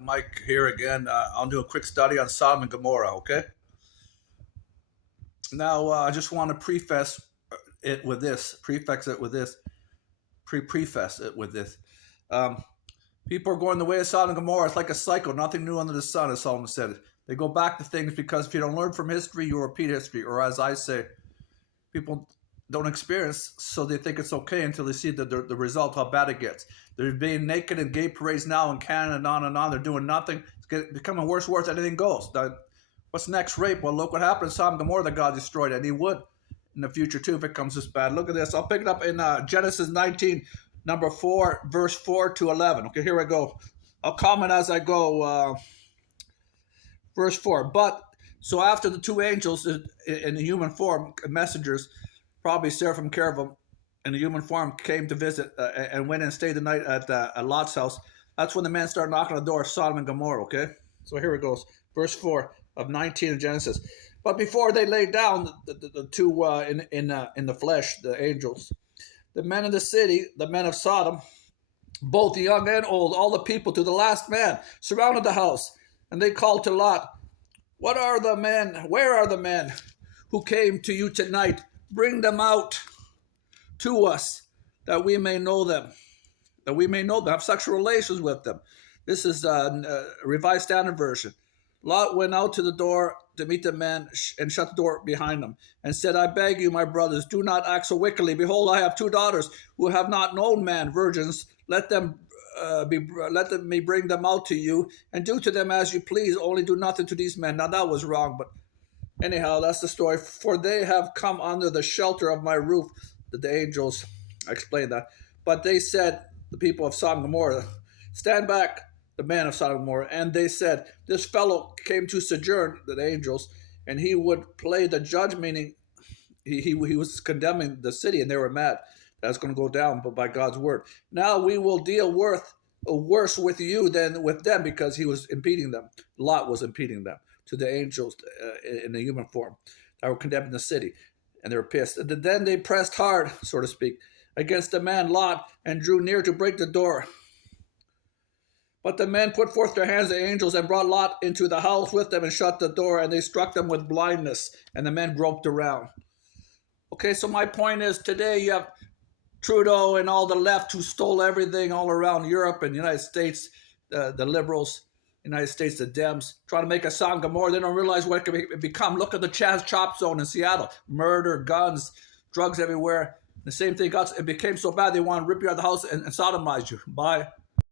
Mike here again. I'll do a quick study on Sodom and Gomorrah, okay? Now, I just want to prefix it with this, preface it with this. Um, People are going the way of Sodom and Gomorrah. It's like a cycle, nothing new under the sun, as Solomon said. They go back to things because if you don't learn from history, you repeat history. Or as I say, people don't experience, so they think it's okay until they see the result, how bad it gets. They're being naked in gay parades now in Canada and on and on. They're doing nothing. It's becoming worse and worse. Anything goes. What's next? Rape. Well, look what happened in Sodom and Gomorrah that God destroyed. And he would in the future too if it comes this bad. Look at this. I'll pick it up in Genesis 19, number 4, verse 4 to 11. Okay, here I go. I'll comment as I go. Verse 4. But so after the two angels in the human form, messengers, probably seraphim, cherubim, in the human form, came to visit and went and stayed the night at Lot's house. That's when the men started knocking on the door of Sodom and Gomorrah, okay? So here it goes. Verse 4 of 19 in Genesis. But before they laid down, the two in the flesh, the angels, the men of the city, the men of Sodom, both the young and old, all the people to the last man, surrounded the house. And they called to Lot, "What are the men? Where are the men who came to you tonight? Bring them out to us that we may know them, have sexual relations with them." This is a Revised Standard Version. Lot went out to the door to meet the men and shut the door behind them and said, "I beg you, my brothers, do not act so wickedly. Behold, I have two daughters who have not known man, virgins. Let me bring them out to you and do to them as you please. Only do nothing to these men." Now that was wrong, but anyhow, that's the story. For they have come under the shelter of my roof. The angels explained that. But they said, the people of Sodom and Gomorrah, "Stand back, the men of Sodom and Gomorrah." And they said, "This fellow came to sojourn," the angels, "and he would play the judge," meaning he was condemning the city, and they were mad. That's going to go down, but by God's word. "Now we will deal worse with you than with them," because he was impeding them. Lot was impeding them to the angels in the human form that were condemning the city, and they were pissed. And then they pressed hard, so to speak, against the man Lot and drew near to break the door. But the men put forth their hands, the angels, and brought Lot into the house with them and shut the door, and they struck them with blindness, and the men groped around. Okay, so my point is, today you have Trudeau and all the left who stole everything all around Europe and the United States, the liberals, United States, the Dems, trying to make a Sodom and Gomorrah. They don't realize what it can become. Look at the Chaz Chop Zone in Seattle. Murder, guns, drugs everywhere. The same thing, it became so bad they want to rip you out of the house and sodomize you. Bye.